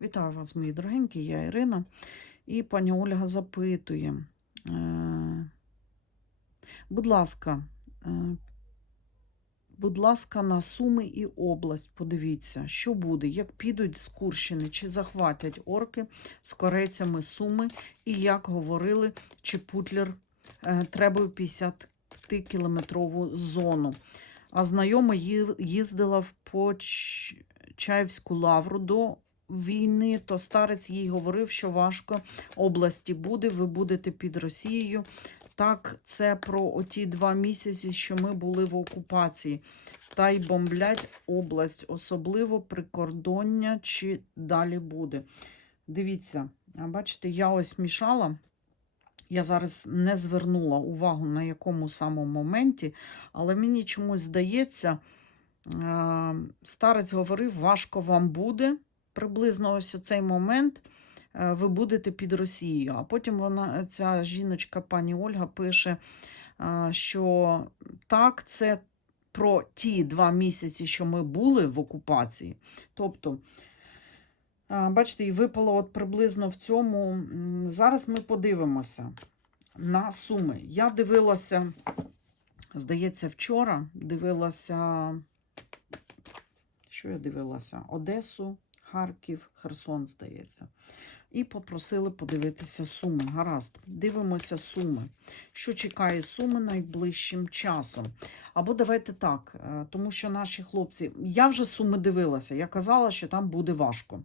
Вітаю вас, мої дорогенькі, я Ірина. І пані Ольга запитує. Е, будь ласка, е, будь ласка, на Суми і область. Подивіться, що буде, як підуть з Курщини, чи захватять орки з корейцями Суми, і як говорили, чи Путлер е, треба 50-кілометрову зону. А знайома їздила в Почаївську лавру до війни, то старець їй говорив, що важко області буде, ви будете під Росією. Так, це про оті два місяці, що ми були в окупації. Та й бомблять область, особливо прикордоння, чи далі буде. Дивіться, бачите, я ось мішала. Я зараз не звернула увагу на якому самому моменті, але мені чомусь здається, е, старець говорив, важко вам буде. Приблизно ось у цей момент е, ви будете під Росією. А потім вона, ця жіночка, пані Ольга, пише, е, що так, це про ті два місяці, що ми були в окупації. Тобто, Бачите, і випало от приблизно в цьому. Зараз ми подивимося на суми. Я дивилася, здається, вчора дивилася. Що я дивилася? Одесу, Харків, Херсон, здається. І попросили подивитися суми. Гаразд, дивимося суми. Що чекає суми найближчим часом? Або давайте так, е, тому що наші хлопці, я вже суми дивилася, я казала, що там буде важко.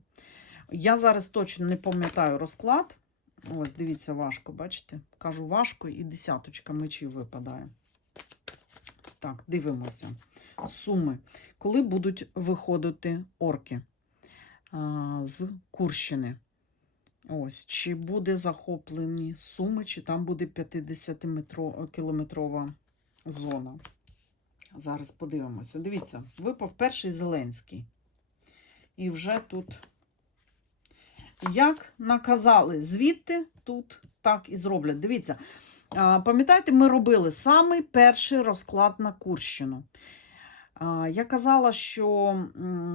Я зараз точно не пам'ятаю розклад. Ось, дивіться, важко, бачите? Кажу важко, і десяточка мечів випадає. Так, дивимося. Суми. Коли будуть виходити орки з Курщини? Ось, чи буде захоплені суми, чи там буде 50-кілометрова зона. Зараз подивимося. Дивіться, випав перший Зеленський. І вже тут як наказали звідти, тут так і зроблять. Дивіться, пам'ятаєте, ми робили самий перший розклад на Курщину. Я казала, що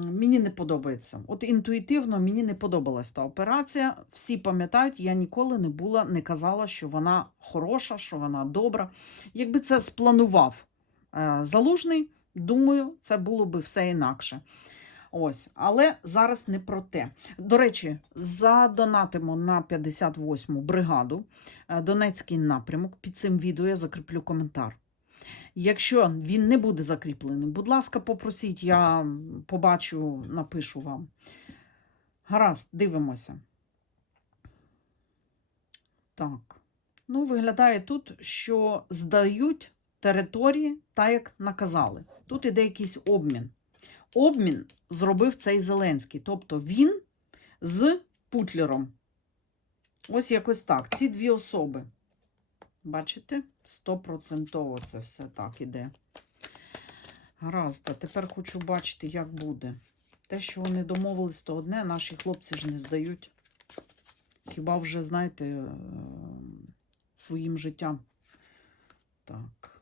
мені не подобається. От інтуїтивно мені не подобалась та операція. Всі пам'ятають, я ніколи не була, не казала, що вона хороша, що вона добра. Якби це спланував е, залужний, думаю, це було би все інакше. Ось, але зараз не про те. До речі, задонатимо на 58-му бригаду е, Донецький напрямок. Під цим відео я закріплю коментар. Якщо він не буде закріплений, будь ласка, попросіть, я побачу, напишу вам. Гаразд, дивимося. Так. Ну, виглядає тут, що здають території так, як наказали. Тут іде якийсь обмін. Обмін зробив цей Зеленський. Тобто він з Путлером. Ось якось так. Ці дві особи. Бачите? Стопроцентово це все так іде. Гаразд, а тепер хочу бачити, як буде. Те, що вони домовились, то одне, наші хлопці ж не здають. Хіба вже, знаєте, е, своїм життям. Так.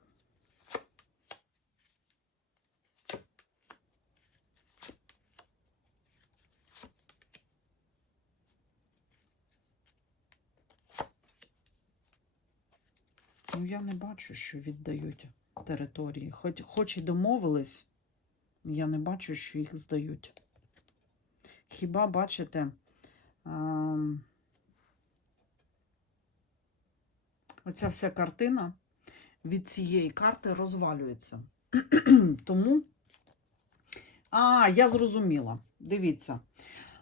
Ну, я не бачу, що віддають території. Хоч, хоч і домовились, я не бачу, що їх здають. Хіба бачите, ем, оця вся картина від цієї карти розвалюється. Тому, а, я зрозуміла. Дивіться.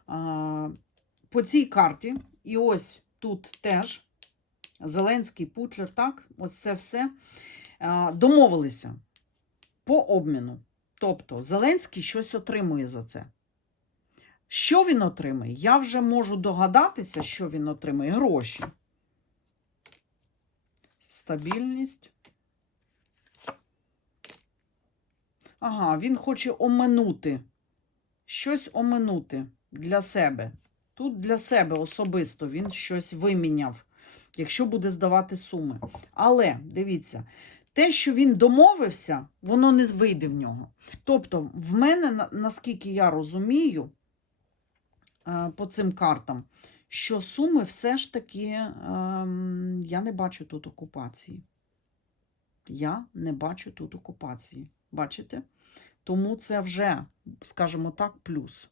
А, по цій карті, і ось тут теж. Зеленський, Путлер, так, ось це все домовилися по обміну. Тобто Зеленський щось отримує за це. Що він отримує? Я вже можу догадатися, що він отримує гроші. Стабільність. Ага, він хоче оминути. Щось оминути для себе. Тут для себе особисто він щось виміняв якщо буде здавати суми. Але дивіться, те, що він домовився, воно не вийде в нього. Тобто, в мене, наскільки я розумію, е, по цим картам, що суми все ж таки ем, я не бачу тут окупації. Я не бачу тут окупації. Бачите? Тому це вже, скажімо так, плюс.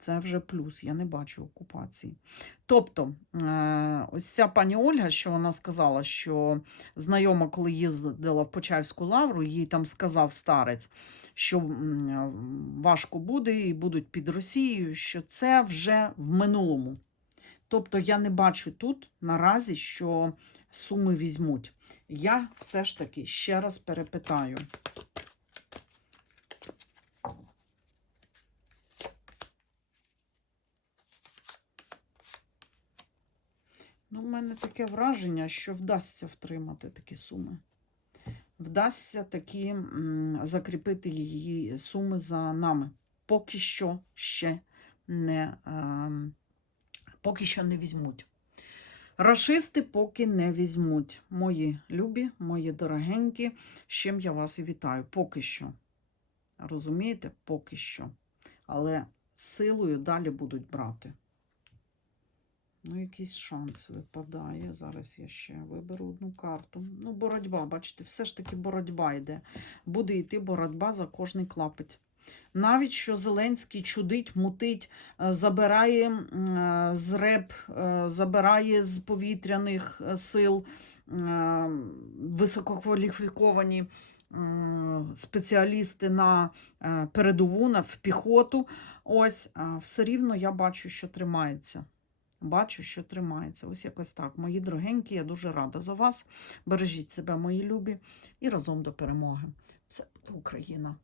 Це вже плюс, я не бачу окупації. Тобто, е, ось ця пані Ольга, що вона сказала, що знайома, коли їздила в Почаївську лавру, їй там сказав старець, що важко буде і будуть під Росією, що це вже в минулому. Тобто я не бачу тут наразі, що суми візьмуть. Я все ж таки ще раз перепитаю. Мене таке враження, що вдасться втримати такі суми. Вдасться такі закріпити її суми за нами. Поки що ще не, ем, поки що не візьмуть. Рашисти поки не візьмуть. Мої любі, мої дорогенькі, з чим я вас і вітаю. Поки що. Розумієте? Поки що. Але силою далі будуть брати. Ну, якийсь шанс випадає. Зараз я ще виберу одну карту. Ну, боротьба, бачите, все ж таки боротьба йде. Буде йти боротьба за кожний клапоть. Навіть що Зеленський чудить, мутить, е, забирає е, з РЕП, е, забирає з повітряних сил висококваліфіковані спеціалісти на передову, на в піхоту. Ось, все рівно я бачу, що тримається. Бачу, що тримається. Ось якось так. Мої дорогенькі, я дуже рада за вас. Бережіть себе, мої любі, і разом до перемоги. Все буде Україна!